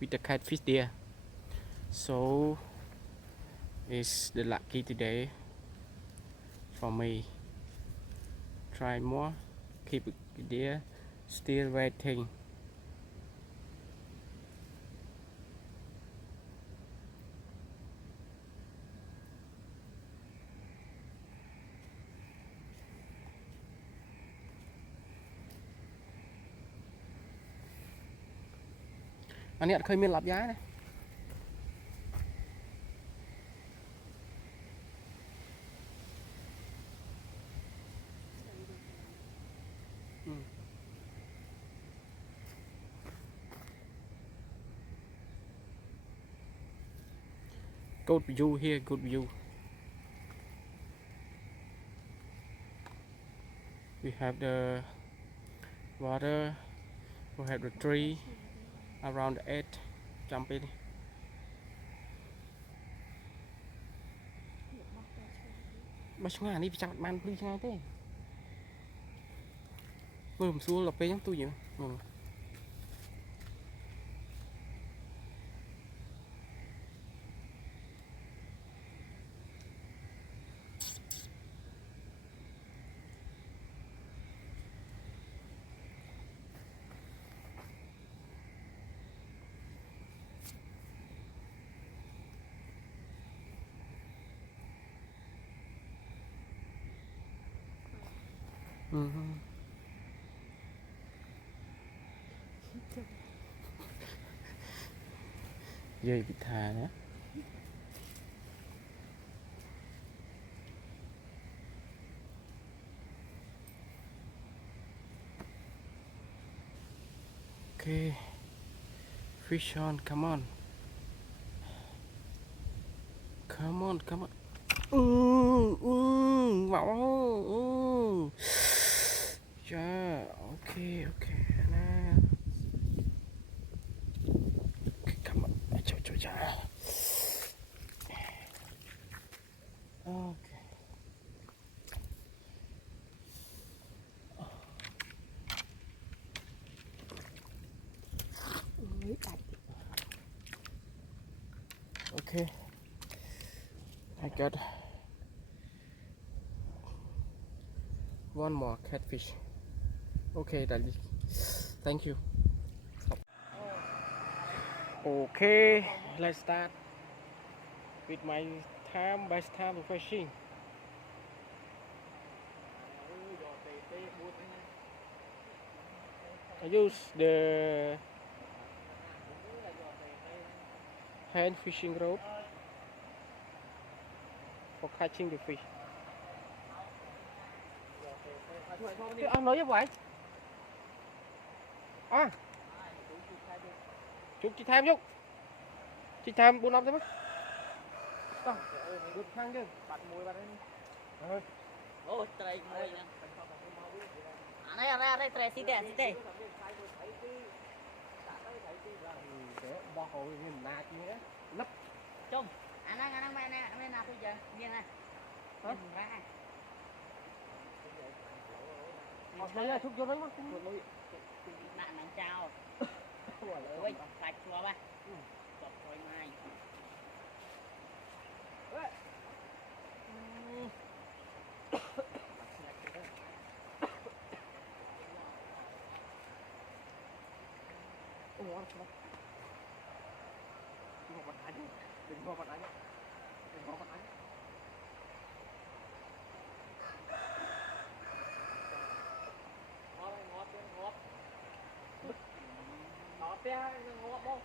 with the catfish there. So it's the lucky today for me. Try more, keep it there, still waiting. Anh ấy khơi miên lạp giá này. Good view here, good view. We have the water, we have the tree around the edge. Jump in. Mà chúng ta đi chặt bàn đi ngay thế. Mưa xuống là phê nhá tôi vậy. Dây bị thà đó. Okay, fish on, come on. Come on, come on. Wow. Yeah, okay, okay. Nah. Okay, come on. Cho. Okay. Okay. I got one more catfish. Okay, Dali. Thank you. Okay, let's start with my best time of fishing. I use the hand fishing rope for catching the fish. Anh nói như vậy à chúc chị tham chúc chị tham 4 năm thế mất được khăn chứ bạn mùi bạn ơi ôi trời mùi nè đây trời xí tè bỏ hồi nhìn nạt nhé lấp chung anh mày nào tôi giờ miên này ra thôi chúc cho đấy mất bạn nắng chào ôi phải chùa ba chọc thôi mai đừng qua mặt anh ngọt té ngọt không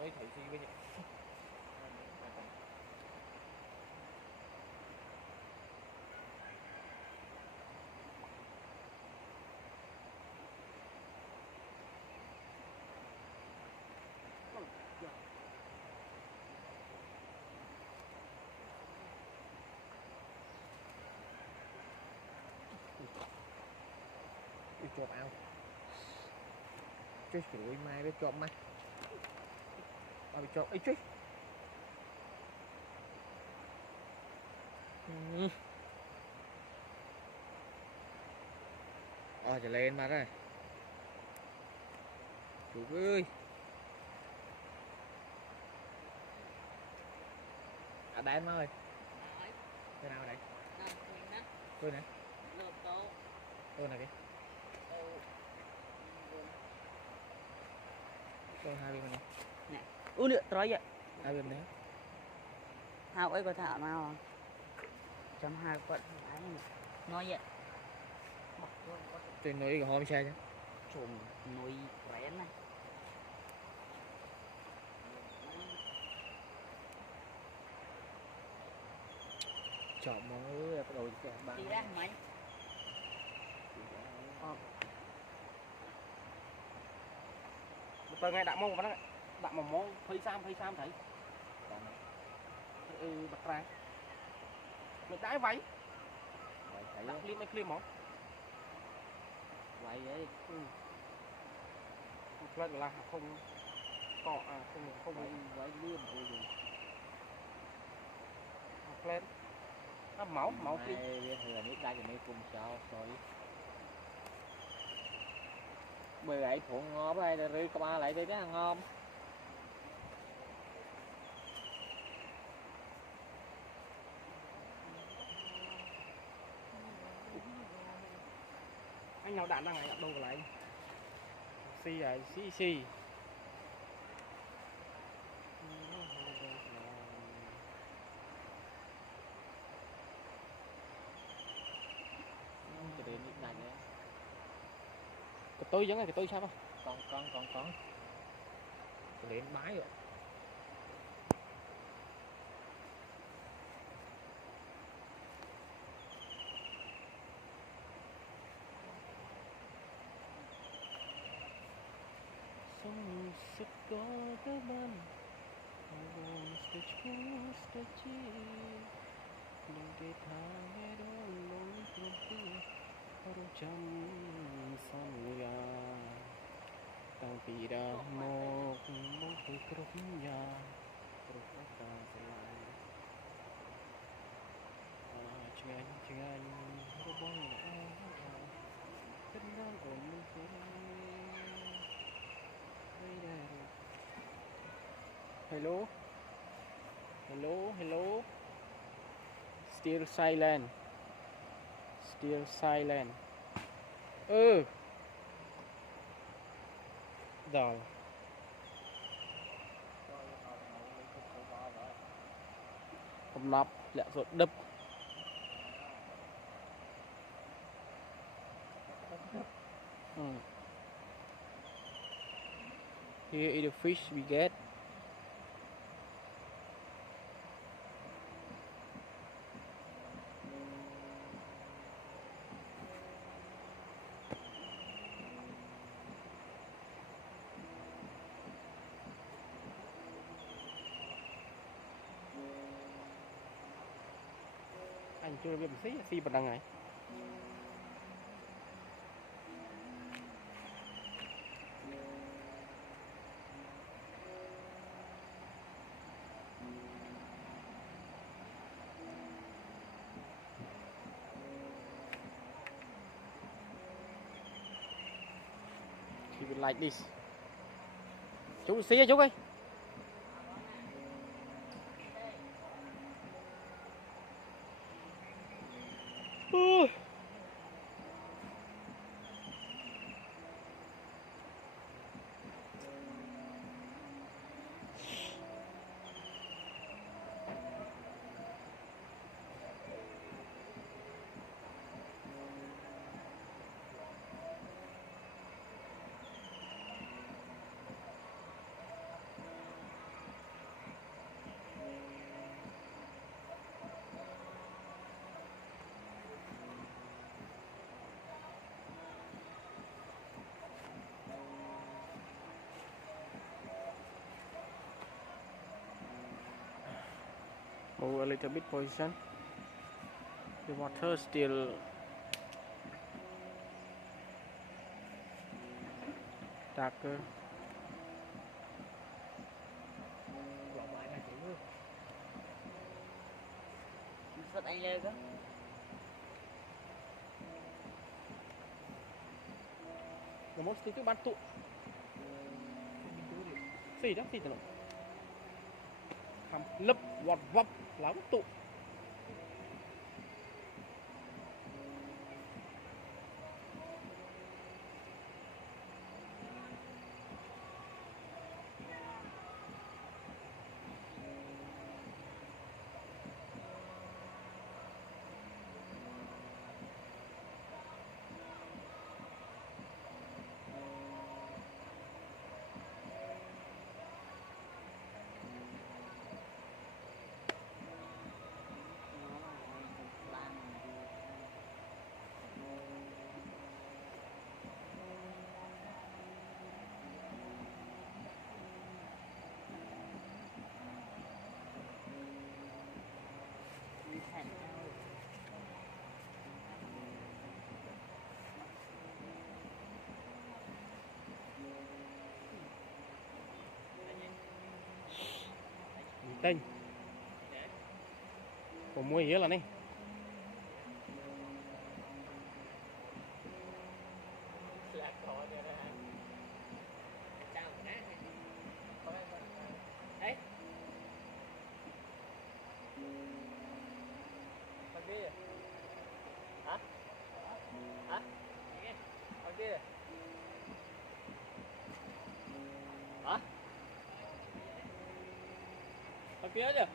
nói thử gì bây giờ đi chộp ao chơi kiểu mai với chộp mai bị chộp ấy chơi trở lên mà đây chủ ơi à đây em ơi thế nào đây tôi này tôi này kìa tôi hai bên này nè u lựa trói vậy hai bên đấy hao ấy có thảo nào chấm hai quận nói vậy trên núi của hôm xe chứ trộm nuôi rén này chọn món ơi bắt đầu kẹt ba đi ra máy tờ ngày đạm mông vào đó đạm mông mông phơi sam thấy bật ra mình đái váy đạm clean món vậy ấy lên là không cọ không vậy luôn ôi rồi lên máu kia bây giờ nước đây thì mấy cùng cho rồi bởi vậy phụ ngon đây rồi có ba lại đây đó ngon anh nào đạn đang ngày đâu lại xì cái đến nước này đấy cái tôi giống cái tôi sao con đến bái rồi sống sức có các bạn đừng để tha nghe đó lối trong tư ở trong sông ga tăng tì đà một thứ cướp nhà cướp ta sẽ lại chừng anh có bóng lẽ tất đang ổn như thế hello still silent rồi không nắp lẹ rồi đập here is the fish we get anh chưa biết xí bật đằng này keep it like this chú xí chú ơi little bit position. The water still darker. Sốt anh lê cơ. Nó muốn stick ban tụ. Xì đó, xì tụi nó. Hàm lấp vọt vấp lắm tụ. Tinh. Còn mua gì là này. Phía chưa?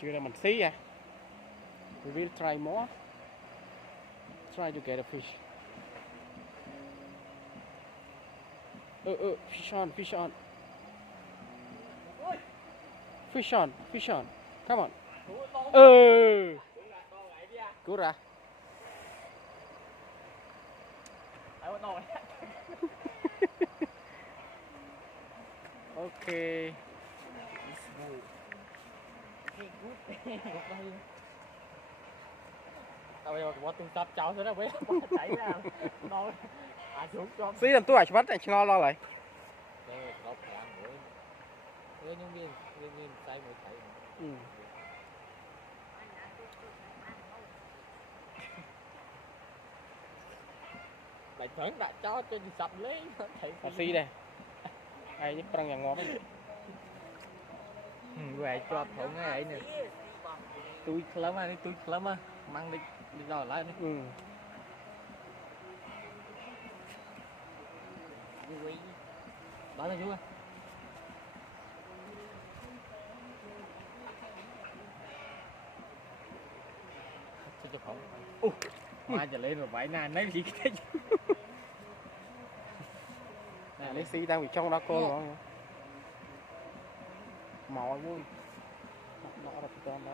Chưa là mình xí à. We will try more. Try to get a fish. Fish on, fish on. Fish on, fish on. Come on. Cứu ra. Okay. Tao bây giờ bỏ tung tập cháu thôi đó bé chảy ra nó xuống cho Xí làm tôi bắt này cho lo lại. đây có phải nữa nhân viên tay mới chảy. Mày thưởng đã cho đi sập lấy thấy Xí đây. Ai giúp răng nhà ngon. Vậy cho thủng cái ấy nè. Tôi lắm á, mang đi rồi lại đi. Bỏ lên xuống. Cho khổ. Mai giờ lên rồi vải nè, lấy gì cái Nè lấy xí đang bị trong đó cô rồi. Màu vui. Nó là cái con đó.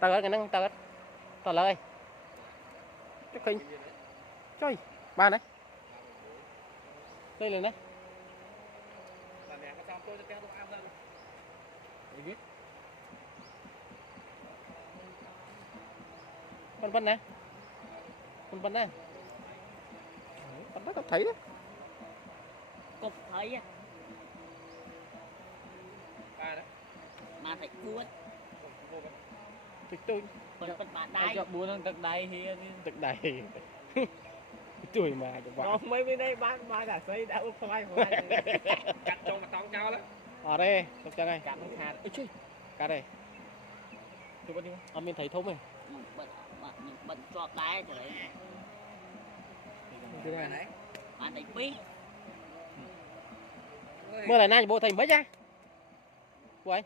Tao ơi cái năng tao ơi. Tao lời. Chắc khinh. Chơi. Ba đấy. Đây lên đấy. Phân nè. Phân nè. Phân đó thấy đấy. Cục thấy á. Mà thấy buồn. Tôi Phân bạn đây. cho buồn hơn tật đầy thì tật đầy. Tuổi mà các bạn. Mấy bên đây ba đã xây đã không ai cắt cho mà tao cao lắm. Ở đây, tập chân này. Cắt nó khát. Ôi trời. Cá đây. Tôi bao nhiêu? Mình thấy thúng này. Bận chọt đáy trời. Chưa rồi nãy. Bạn thấy phí. Mưa lại nay bộ thành mấy ra? Của anh.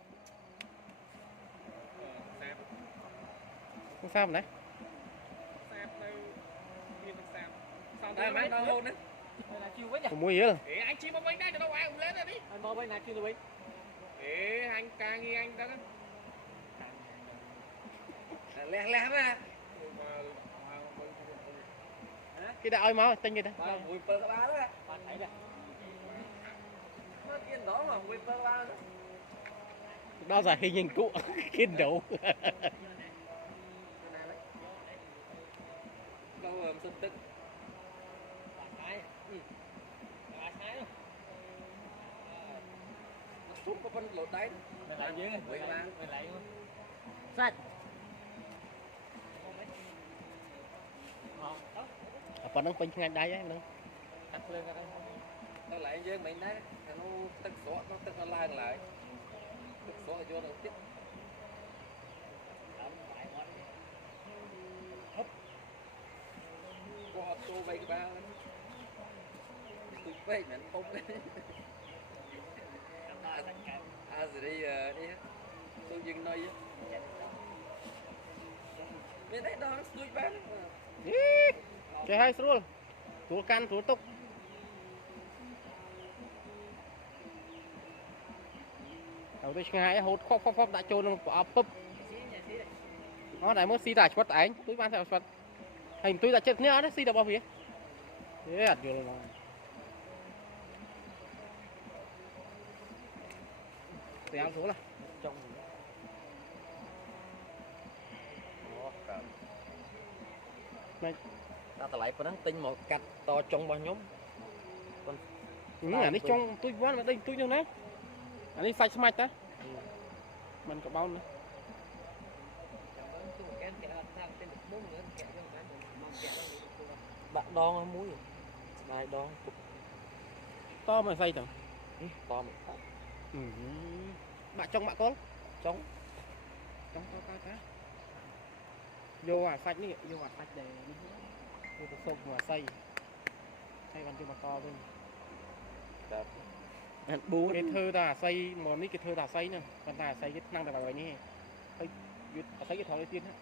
Không sao mà đấy. Đây mang đâu luôn đấy. chiều với nhỉ mùi gì Ê, anh chim vào bên đây, đâu ai cũng lên rồi đi. anh mò bên này chiều với Ê, anh ca nghi anh đó. lẹ lẹ mà cái đã ơi máu tinh cái đó ba mùi pơ ba đó bạn thấy nè nó tiền đó mà mùi pơ ba đó đó là hình cũ kiên đủ đâu mà sân tức sút có phân lột đáy mày lại dưới mày lại Sạch. còn đang pin ngay đây ấy nữa đặt lên cái nó lại dưới mày đấy nó tức xóa nó tức nó lai lại tức xóa là vô đầu tiếp hấp qua tô bay ba tụi bay mình không đấy à rồi đi đi tôi dừng nơi bên đấy đó tôi bán cái hai luôn thủ can thủ tục đầu tôi ngay hốt khóc đã trôn nó búp nó đại mất xí đại chuột ảnh tôi bán theo chuột hình tôi đã chết nữa đấy xí được bao phía thế là điều là téo số là trong này ta lại có đáng tin một cạch to trong bao nhóm anh ấy trong tôi bán ở đây tôi trong đấy anh ấy phai smite ta mình có bao nữa bạn đo muối này đo to mà phay tao to mà bạn trong bạn con trong to cá vô à phạch đi vô à phạch để vô tập sông mà xây còn chưa mà to bên bố cái thơ ta xây món ní cái thơ ta xây nè còn ta xây cái năng là vậy nhé xây cái thằng đầu tiên á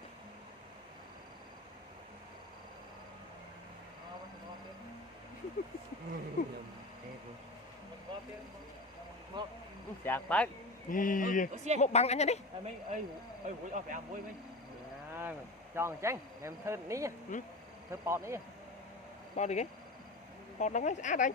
sạc bác một bằng anh nha đi mấy ơi ơi phải ăn muối mấy cho chăng em thơ ní nhá thơ bọt ní bọt đi cái bọt đóng ấy đây